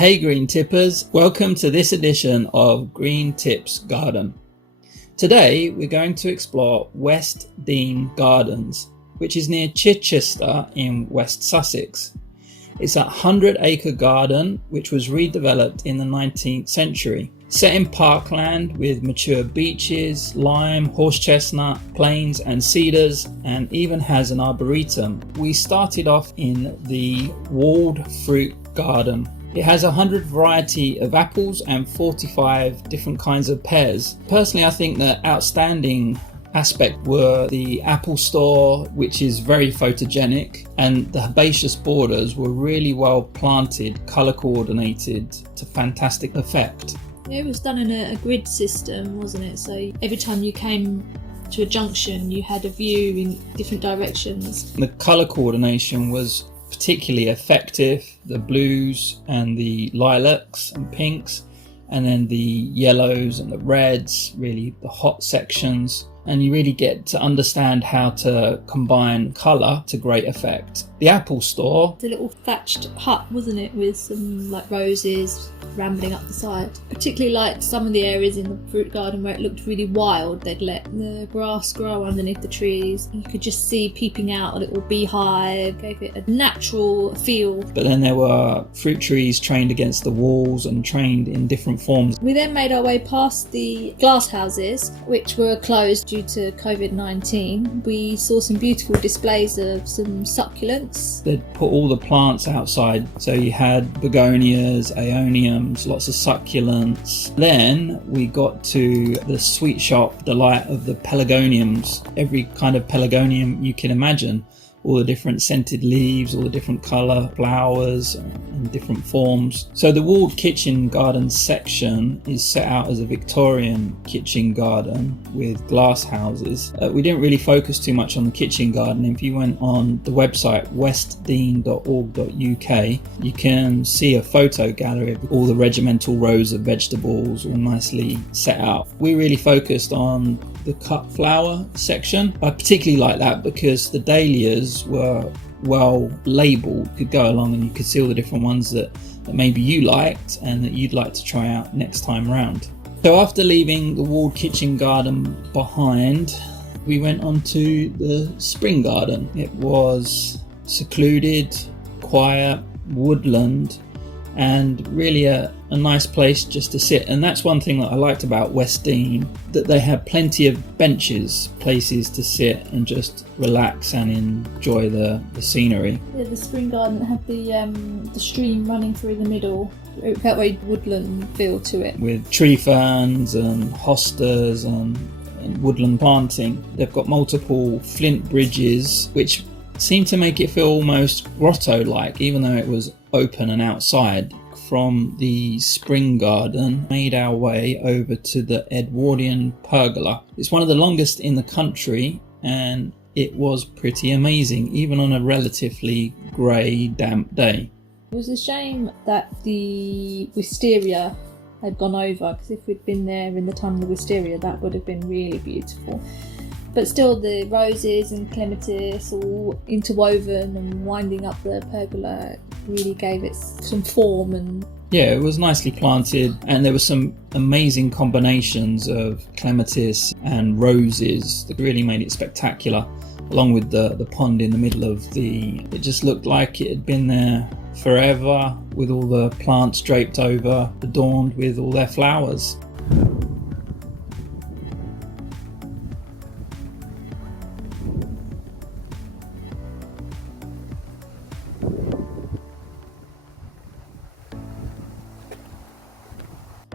Hey Green Tippers, welcome to this edition of Green Tips Garden. Today we're going to explore West Dean Gardens, which is near Chichester in West Sussex. It's a 100-acre garden which was redeveloped in the 19th century. Set in parkland with mature beeches, lime, horse chestnut, planes and cedars, and even has an arboretum. We started off in the walled fruit garden. It has 100 variety of apples and 45 different kinds of pears. Personally, I think the outstanding aspect were the apple store, which is very photogenic, and the herbaceous borders were really well planted, colour coordinated to fantastic effect. It was done in a grid system, wasn't it? So every time you came to a junction, you had a view in different directions. The colour coordination was particularly effective. The blues and the lilacs and pinks, and then the yellows and the reds, really the hot sections. And you really get to understand how to combine colour to great effect. The apple store, The little thatched hut, wasn't it, with some roses rambling up the side. Particularly like some of the areas in the fruit garden where it looked really wild. They'd let the grass grow underneath the trees. You could just see peeping out a little beehive, gave it a natural feel. but then there were fruit trees trained against the walls and trained in different forms. We then made our way past the glass houses, which were closed due to COVID-19. We saw some beautiful displays of some succulents. They'd put all the plants outside, so you had begonias, aeoniums, lots of succulents. Then we got to the sweet shop delight of the pelargoniums, every kind of pelargonium you can imagine. All the different scented leaves, all the different colour flowers and different forms. So the walled kitchen garden section is set out as a Victorian kitchen garden with glass houses. We didn't really focus too much on the kitchen garden. If you went on the website westdean.org.uk, you can see a photo gallery of all the regimental rows of vegetables all nicely set out. We really focused on the cut flower section. I particularly like that because the dahlias were well labelled. You could go along and you could see all the different ones that maybe you liked and that you'd like to try out next time round. So after leaving the walled kitchen garden behind, we went on to the spring garden. It was secluded, quiet, woodland, and really a nice place just to sit. And that's one thing that I liked about West Dean, that they had plenty of benches, places to sit and just relax and enjoy the scenery. Yeah, the spring garden had the stream running through the middle. It felt very woodland feel to it. With tree ferns and hostas and woodland planting. They've got multiple flint bridges, which seemed to make it feel almost grotto-like, even though it was open and outside. From the spring garden, made our way over to the Edwardian Pergola. It's one of the longest in the country, and it was pretty amazing, even on a relatively grey, damp day. It was a shame that the wisteria had gone over, because if we'd been there in the time of the wisteria, that would have been really beautiful. But still, the roses and clematis all interwoven and winding up the pergola really gave it some form. And yeah, it was nicely planted, and there were some amazing combinations of clematis and roses that really made it spectacular, along with the pond in the middle of it just looked like it had been there forever, with all the plants draped over, adorned with all their flowers.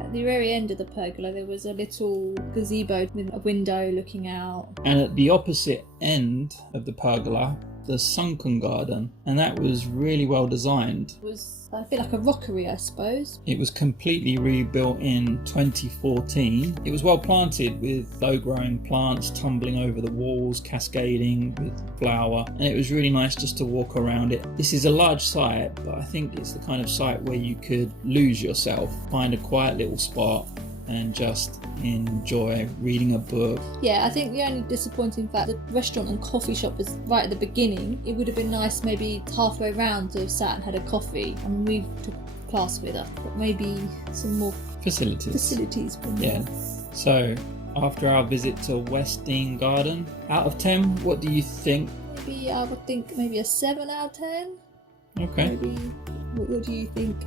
at the very end of the pergola, there was a little gazebo with a window looking out. And at the opposite end of the pergola, the Sunken Garden, and that was really well designed. It was a bit like a rockery, I suppose. It was completely rebuilt in 2014. It was well planted with low-growing plants tumbling over the walls, cascading with flower, and it was really nice just to walk around it. This is a large site, but I think it's the kind of site where you could lose yourself, find a quiet little spot and just enjoy reading a book. Yeah, I think the only disappointing fact, the restaurant and coffee shop was right at the beginning. It would have been nice maybe halfway round to have sat and had a coffee. I mean, we took class with us, but maybe some more facilities. Yeah. So after our visit to West Dean Garden, out of 10, what do you think? Maybe I would think maybe a 7 out of 10. Okay. Maybe. What do you think?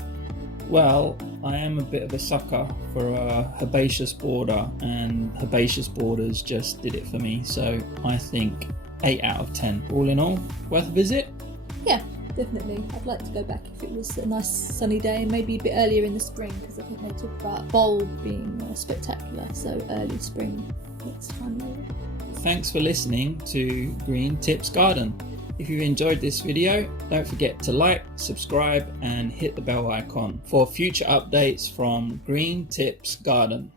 Well, I am a bit of a sucker for a herbaceous border, and herbaceous borders just did it for me. So I think 8 out of 10. All in all, worth a visit? Yeah, definitely. I'd like to go back if it was a nice sunny day, and maybe a bit earlier in the spring, because I think they talk about bulb being spectacular. So early spring next time. Thanks for listening to Green Tips Garden. If you enjoyed this video, don't forget to like, subscribe and hit the bell icon for future updates from Green Tips Garden.